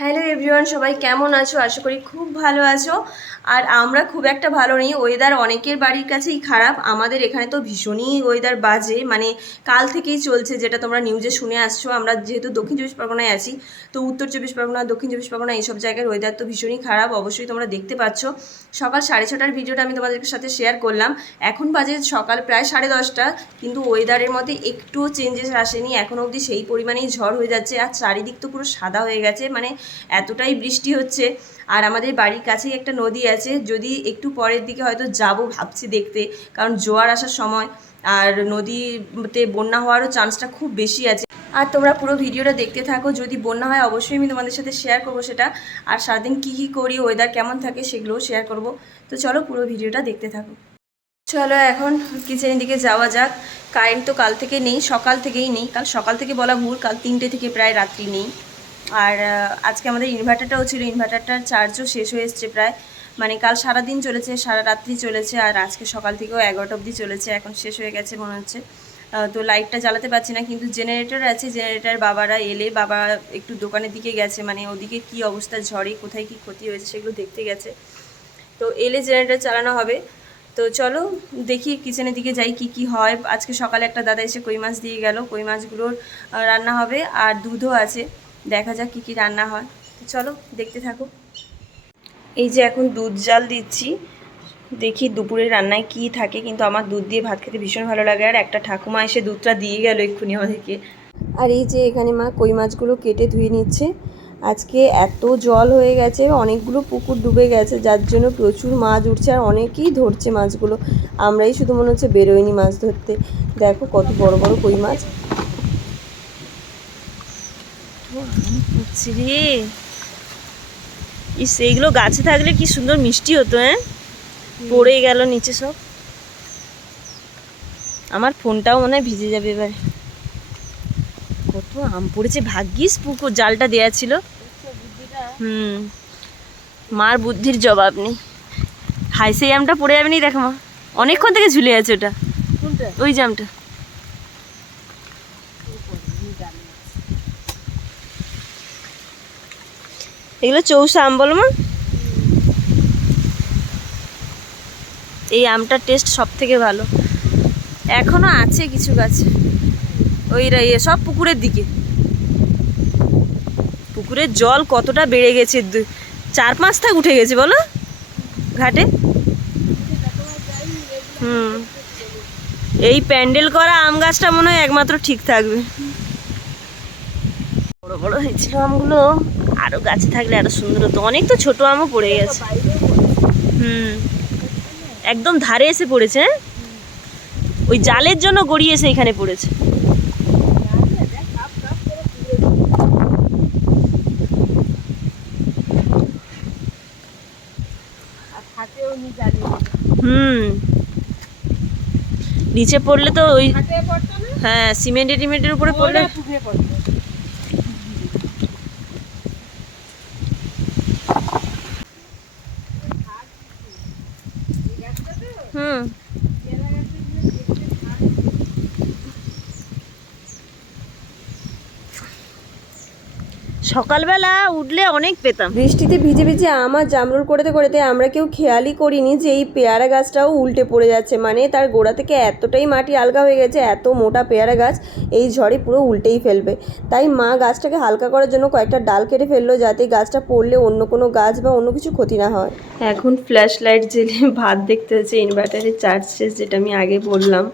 Hello everyone, সবাই কেমন আছো? আশা করি খুব ভালো আছো। আর আমরা খুব একটা ভালো নেই। ওয়েদার অনেকের বাড়ির কাছেই খারাপ, আমাদের এখানে তো ভীষণই ওয়েদার বাজে। মানে কাল থেকেই চলছে, যেটা তোমরা নিউজে শুনে আসছো। আমরা যেহেতু দক্ষিণ চব্বিশ পরগনায় আছি, তো উত্তর চব্বিশ পরগনা, দক্ষিণ চব্বিশ পরগনা এইসব জায়গার ওয়েদার তো ভীষণই খারাপ, অবশ্যই তোমরা দেখতে পাচ্ছ। সকাল 6:30টার ভিডিওটা আমি তোমাদের সাথে শেয়ার করলাম। এখন বাজে সকাল প্রায় 10:30, কিন্তু ওয়েদারের মধ্যে একটুও চেঞ্জেস আসেনি। এখনও অবধি সেই পরিমাণেই ঝড় হয়ে যাচ্ছে, আর চারিদিক তো পুরো সাদা হয়ে গেছে। মানে এতটাই বৃষ্টি হচ্ছে। আর আমাদের বাড়ির কাছেই একটা নদী আছে, যদি একটু পরের দিকে হয়তো যাব ভাবছি দেখতে, কারণ জোয়ার আসার সময়, আর নদীতে বন্যা হওয়ারও চান্সটা খুব বেশি আছে। আর তোমরা পুরো ভিডিওটা দেখতে থাকো, যদি বন্যা হয় অবশ্যই আমি তোমাদের সাথে শেয়ার করবো সেটা। আর সারাদিন কী কী করি, ওয়েদার কেমন থাকে সেগুলোও শেয়ার করব। তো চলো পুরো ভিডিওটা দেখতে থাকো। চলো এখন কিচেনের দিকে যাওয়া যাক। কারেন্ট তো কাল থেকে নেই, সকাল থেকেই নেই। কাল সকাল থেকে বলা ভুল, কাল 3টে থেকে প্রায় রাত্রি নেই। আর আজকে আমাদের ইনভার্টারটাও ছিল, ইনভার্টারটার চার্জও শেষ হয়ে এসছে প্রায়। মানে কাল সারাদিন চলেছে, সারা রাত্রি চলেছে, আর আজকে সকাল থেকেও 11টা অবধি চলেছে। এখন শেষ হয়ে গেছে মনে হচ্ছে। তো লাইটটা জ্বালাতে পারছি না, কিন্তু জেনারেটর আছে। জেনারেটর বাবারা এলে, বাবা একটু দোকানের দিকে গেছে, মানে ওদিকে কী অবস্থা, ঝড়ে কোথায় কী ক্ষতি হয়েছে সেগুলো দেখতে গেছে। তো এলে জেনারেটর চালানো হবে। তো চলো দেখি কিচেনের দিকে যাই, কি কি হয়। আজকে সকালে একটা দাদা এসে কই মাছ দিয়ে গেল, কই মাছগুলোর রান্না হবে, আর দুধও আছে। দেখা যাক কি কি রান্না হয়। তো চলো দেখতে থাকো। এই যে এখন দুধ জাল দিচ্ছি, দেখি দুপুরের রান্নায় কি থাকে। কিন্তু আমার দুধ দিয়ে ভাত খেতে ভীষণ ভালো লাগে। আর একটা ঠাকুমা এসে দুধটা দিয়ে গেল এক্ষুনি আমাদেরকে। আর এই যে এখানে মা কই মাছগুলো কেটে ধুয়ে নিচ্ছে। আজকে এত জল হয়ে গেছে, অনেকগুলো পুকুর ডুবে গেছে, যার জন্য প্রচুর মাছ উঠছে, আর অনেকেই ধরছে মাছগুলো। আমরাই শুধু মনে হচ্ছে বেরোয়নি মাছ ধরতে। দেখো কত বড় বড় কই মাছ রে। ইস, এইগুলো গাছে থাকলে কি সুন্দর মিষ্টি হতো। হ্যাঁ, পড়ে গেল নিচে সব। আমার ফোনটাও মনে হয় ভিজে যাবে এবার। কত আম পড়েছে, ভাগ্যিস পুকুর জালটা দেয়া ছিল। মার বুদ্ধির জবাব নেই। হাই, সেই আমটা পড়ে যাবে নি, দেখো মা, অনেকক্ষণ থেকে ঝুলে আছে ওটা, ওই জামটা। এগুলো চৌষা আম বলো মা। এই আমটার টেস্ট সব থেকে ভালো। এখনো আছে কিছু গাছ, ওইরা সব পুকুরের দিকে। পুকুরের জল কতটা বেড়ে গেছে, 4-5 থাক উঠে গেছে বলো ঘাটে। এই প্যান্ডেল করা আম গাছটা মনে হয় একমাত্র ঠিক থাকবে। বড় বড় হয়েছিল আমগুলো, আরো গাছে থাকলে আরো সুন্দর হতো। অনেক তো ছোট আমও পড়ে গেছে। একদম ধারে এসে পড়েছে। ওই জালের জন্য গড়িয়ে এসে এখানে পড়েছে। নিচে পড়লে তো ওই, হ্যাঁ, সিমেন্টের উপরে পড়লে। সকালবেলা উঠলে অনেক পেতাম। বৃষ্টিতে ভিজে ভিজে আমার জামরুল করতে করতে আমরা কেউ খেয়ালই করিনি যে এই পেয়ারা গাছটাও উল্টে পড়ে যাচ্ছে। মানে তার গোড়া থেকে এতটাই মাটি আলগা হয়ে গেছে, এত মোটা পেয়ারা গাছ এই ঝড়ে পুরো উল্টেই ফেলবে। তাই মা গাছটাকে হালকা করার জন্য কয়েকটা ডাল কেটে ফেললো, যাতে গাছটা পড়লে অন্য কোনো গাছ বা অন্য কিছু ক্ষতি না হয়। এখন ফ্ল্যাশ লাইট জ্বেলে ভাত দেখতে হচ্ছে, ইনভার্টারের চার্জ শেষ, যেটা আমি আগে বললাম।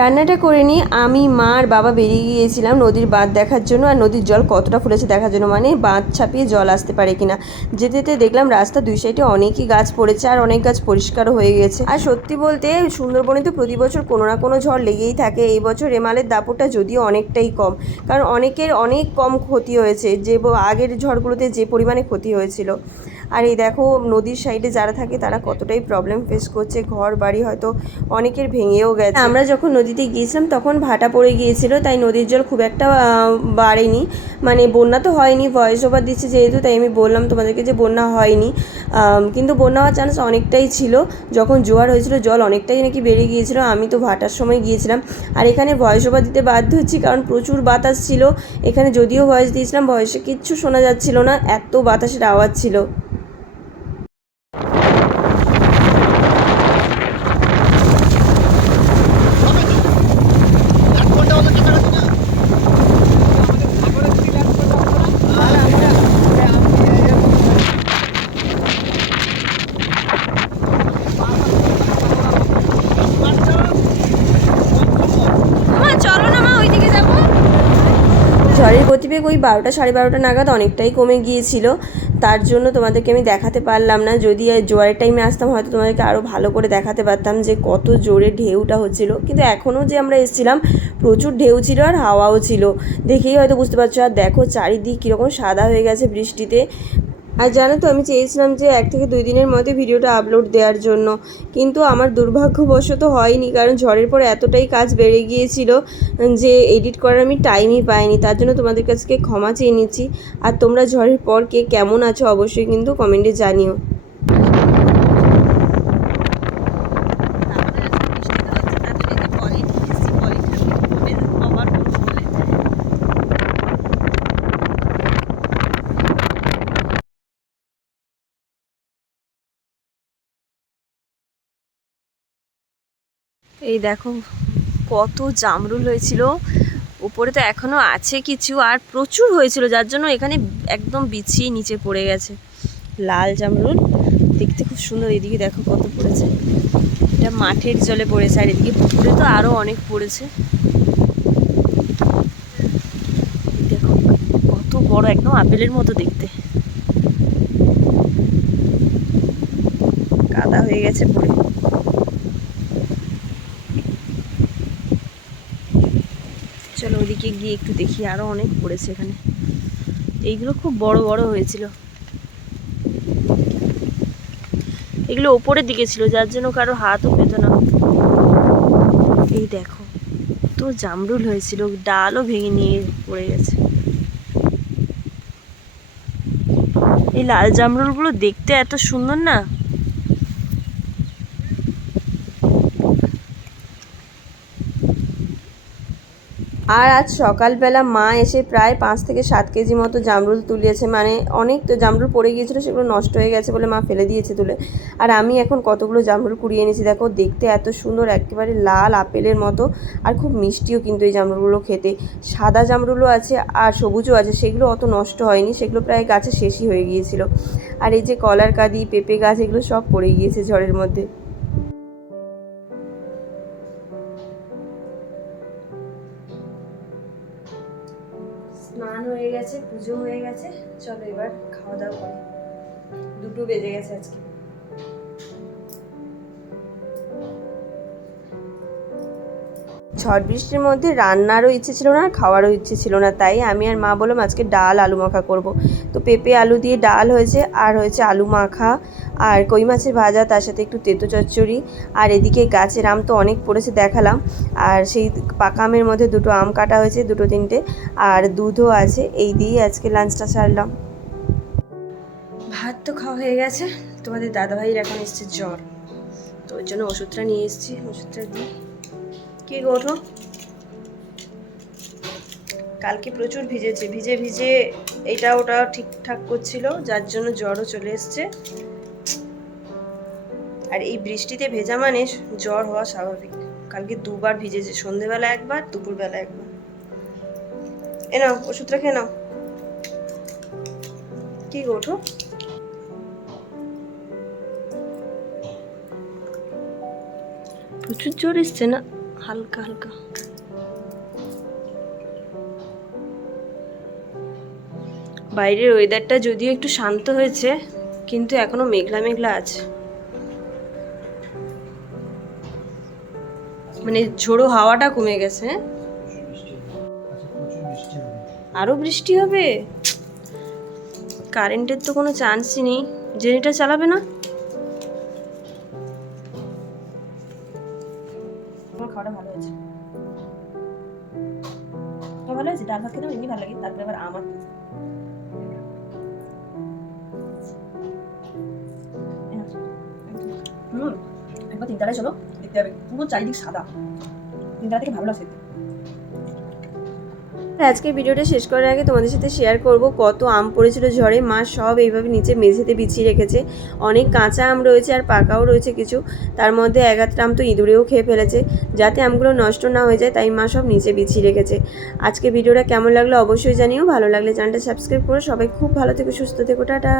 রান্নাটা করে নিয়ে আমি, মা আর বাবা বেরিয়ে গিয়েছিলাম নদীর বাঁধ দেখার জন্য, আর নদীর জল কতটা ফুলেছে দেখার জন্য। মানে বাঁধ ছাপিয়ে জল আসতে পারে কিনা। যেতে যেতে দেখলাম রাস্তা দুই সাইডে অনেকই গাছ পড়েছে, আর অনেক গাছ পরিষ্কারও হয়ে গেছে। আর সত্যি বলতে সুন্দরবনে তো প্রতি বছর কোনো না কোনো ঝড় লেগেই থাকে। এই বছর রেমালের দাপটটা যদিও অনেকটাই কম, কারণ অনেকের অনেক কম ক্ষতি হয়েছে যে আগের ঝড়গুলোতে যে পরিমাণে ক্ষতি হয়েছিল। আর এই দেখো নদীর সাইডে যারা থাকে তারা কতটাই প্রবলেম ফেস করছে, ঘর বাড়ি হয়তো অনেকের ভেঙেও গেছে। আমরা যখন নদীতে গিয়েছিলাম তখন ভাটা পড়ে গিয়েছিল, তাই নদীর জল খুব একটা বাড়েনি, মানে বন্যা তো হয়নি। ভয়েস ওভার দিচ্ছে যেহেতু, তাই আমি বললাম তোমাদেরকে যে বন্যা হয়নি, কিন্তু বন্যা হওয়ার চান্স অনেকটাই ছিল। যখন জোয়ার হয়েছিল জল অনেকটাই নাকি বেড়ে গিয়েছিল। আমি তো ভাটার সময় গিয়েছিলাম। আর এখানে ভয়েস ওভার দিতে বাধ্য হচ্ছি কারণ প্রচুর বাতাস ছিল এখানে। যদিও ভয়েস দিয়েছিলাম ভয়েসে কিচ্ছু শোনা যাচ্ছিল না, এত বাতাসের আওয়াজ ছিল। ঝড়ের গতিবেগ ওই 12টা সাড়ে 12টা নাগাদ অনেকটাই কমে গিয়েছিল, তার জন্য তোমাদেরকে আমি দেখাতে পারলাম না। যদি জোয়ারের টাইমে আসতাম হয়তো তোমাদেরকে আরও ভালো করে দেখাতে পারতাম যে কত জোরে ঢেউটা হচ্ছিল। কিন্তু এখনও যে আমরা এসেছিলাম প্রচুর ঢেউ ছিল আর হাওয়াও ছিল, দেখেই হয়তো বুঝতে পারছো। আর দেখো চারিদিক কীরকম সাদা হয়ে গেছে বৃষ্টিতে। আর জানো তো আমি চেয়েছিলাম যে 1 থেকে 2 দিনের মধ্যে ভিডিওটা আপলোড দেওয়ার জন্য, কিন্তু আমার দুর্ভাগ্যবশত হয়নি, কারণ ঝড়ের পর এতটাই কাজ বেড়ে গিয়েছিল যে এডিট করার আমি টাইমই পাইনি। তার জন্য তোমাদের কাছে ক্ষমা চেয়ে নিচ্ছি। আর তোমরা ঝড়ের পর কে কেমন আছো অবশ্যই কিন্তু কমেন্টে জানিও। এই দেখো কত জামরুল হয়েছিল, উপরে তো এখনও আছে কিছু, আর প্রচুর হয়েছিল যার জন্য এখানে একদম বিছিয়ে নিচে পড়ে গেছে। লাল জামরুল দেখতে খুব সুন্দর। এদিকে দেখো কত পড়েছে, এটা মাঠের জলে পড়েছে, আর এদিকে পুকুরে তো আরও অনেক পড়েছে। দেখো কত বড়, একদম আপেলের মতো দেখতে। কাদা হয়ে গেছে পড়ে। চলো ওদিকে গিয়ে একটু দেখি, আরো অনেক পড়েছে এখানে। এইগুলো খুব বড় বড় হয়েছিল, এগুলো ওপরের দিকে ছিল যার জন্য কারো হাতও পেত না। এই দেখো তো জামরুল হয়েছিল, ডালও ভেঙে নিয়ে পড়ে গেছে। এই লাল জামরুলগুলো দেখতে এত সুন্দর না। আর আজ সকালবেলা মা এসে প্রায় 5 থেকে 7 কেজি মতো জামরুল তুলিয়েছে, মানে অনেক তো জামরুল পড়ে গিয়েছিলো, সেগুলো নষ্ট হয়ে গেছে বলে মা ফেলে দিয়েছে তুলে। আর আমি এখন কতগুলো জামরুল কুড়িয়ে এনেছি। দেখো দেখতে এত সুন্দর, একেবারে লাল আপেলের মতো, আর খুব মিষ্টিও কিন্তু এই জামরুলগুলো খেতে। সাদা জামরুলও আছে আর সবুজও আছে, সেগুলো অত নষ্ট হয়নি, সেগুলো প্রায় গাছে শেষই হয়ে গিয়েছিল। আর এই যে কলার কাঁদি, পেঁপে গাছ, এগুলো সব পড়ে গিয়েছে ঝড়ের মধ্যে। স্নান হয়ে গেছে, পুজো হয়ে গেছে, চলো এবার খাওয়া দাওয়া করি। 2টো বেজে গেছে আজকে। ঝড় বৃষ্টির মধ্যে রান্নারও ইচ্ছে ছিল না আর খাওয়ারও ইচ্ছে ছিল না, তাই আমি আর মা বললাম আজকে ডাল আলু মাখা করব। তো পেঁপে আলু দিয়ে ডাল হয়েছে, আর হয়েছে আলু মাখা, আর কই মাছের ভাজা, তার সাথে একটু তেঁতো চচ্চড়ি। আর এদিকে গাছের আম তো অনেক পড়েছে দেখালাম, আর সেই পাকা আমের মধ্যে 2টো আম কাটা হয়েছে, 2টো 3টে, আর দুধও আছে। এই দিয়েই আজকে লাঞ্চটা সারলাম। ভাত তো খাওয়া হয়ে গেছে, তোমাদের দাদাভাইয়ের এখন এসছে জ্বর, তো ওই জন্য ওষুধটা নিয়ে এসেছি, ওষুধটা দিই। কে গো ওঠো, কালকে প্রচুর ভিজেছে, ভিজে ভিজে এটা ওটা ঠিকঠাক করছিল, যার জন্য জ্বরও চলে এসছে। আর এই বৃষ্টিতে ভেজা মানে জ্বর হওয়া স্বাভাবিক। কালকে 2বার ভিজেছে, সন্ধেবেলা একবার, দুপুরবেলা একবার। এ নাও ওষুধটা খেয়ে নাও। কি গো ওঠো, প্রচুর জ্বর এসছে না হালকা হালকা? বাইরের ওয়েদারটা যদিও একটু শান্ত হয়েছে, কিন্তু এখনো মেঘলা মেঘলা আছে, মানে ঝোড়ো হাওয়াটা কমে গেছে। আরো বৃষ্টি হবে, কারেন্টের তো কোনো চান্সই নেই। জেনিটা চালাবে না? আমার খাওয়াটা ভালো হয়েছে, ভালো হয়েছে। ডাল ভাত খেতে এমনি ভালো লাগে, তারপরে আবার আমার একবার তিনতলায় চলো, দেখতে হবে পুরো চারিদিক সাদা, তিনতলা থেকে ভালো লাগছে। আজকের ভিডিওটা শেষ করার আগে তোমাদের সাথে শেয়ার করব কত আম পড়েছিল ঝড়ে। মা সব এইভাবে নিচে মেঝেতে বিছিয়ে রেখেছে। অনেক কাঁচা আম রয়েছে আর পাকাও রয়েছে কিছু, তার মধ্যে এক আধটা আম তো ইঁদুরেও খেয়ে ফেলেছে। যাতে আমগুলো নষ্ট না হয়ে যায় তাই মা সব নিচে বিছিয়ে রেখেছে। আজকে ভিডিওটা কেমন লাগলো অবশ্যই জানিও, ভালো লাগলে চ্যানেলটা সাবস্ক্রাইব করো। সবাই খুব ভালো থেকো, সুস্থ থেকো, টাটা।